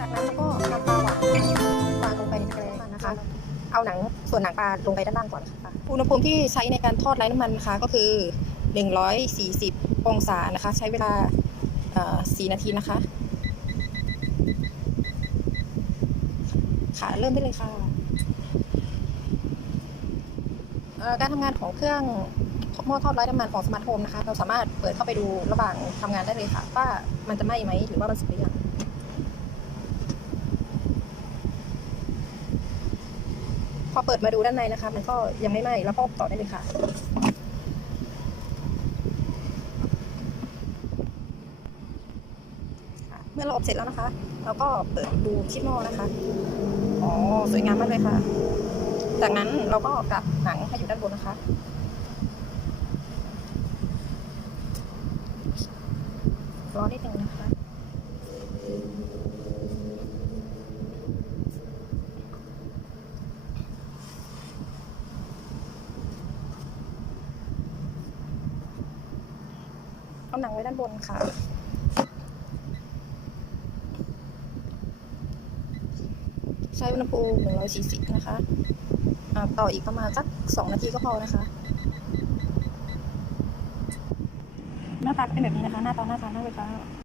จากนั้นเราก็นำปลาหวานวางลงไปในตะแกรงนะคะ เอาหนังส่วนหนังปลาลงไปด้านล่างก่อนค่ะ อุณหภูมิที่ใช้ในการทอดไร้น้ำมันนะคะก็คือ 140 องศานะคะ ใช้เวลาเอ่อ4นาทีนะคะ ค่ะ เริ่มได้เลยค่ะ การทำงานของเครื่องหม้อทอดไร้น้ำมันของสมาร์ทโฮมนะคะ เราสามารถเปิดเข้าไปดูระหว่างทำงานได้เลยค่ะ ว่ามันจะไหม้ไหมหรือว่ามันสุกหรือยัง พอเปิดมาดูด้านในนะคะ มันก็ยังไม่ไหม้แล้วก็ต่อได้เลยค่ะเมื่อเราอบเสร็จแล้วนะคะ เราก็เปิดดูที่หม้อนะคะ อ๋อ สวยงามมากเลยค่ะ จากนั้นเราก็กลับหนังให้อยู่ด้านบนนะคะ รอนิดนึงนะคะ เอาหนังไว้ด้านบนค่ะ ใช้อุณหภูมิ140 นะคะอ่าต่ออีกประมาณสัก 2 นาทีก็พอนะคะ หน้าตาเป็นแบบนี้นะคะ หน้าตาหน้าตาหน้ากเลยค่ะ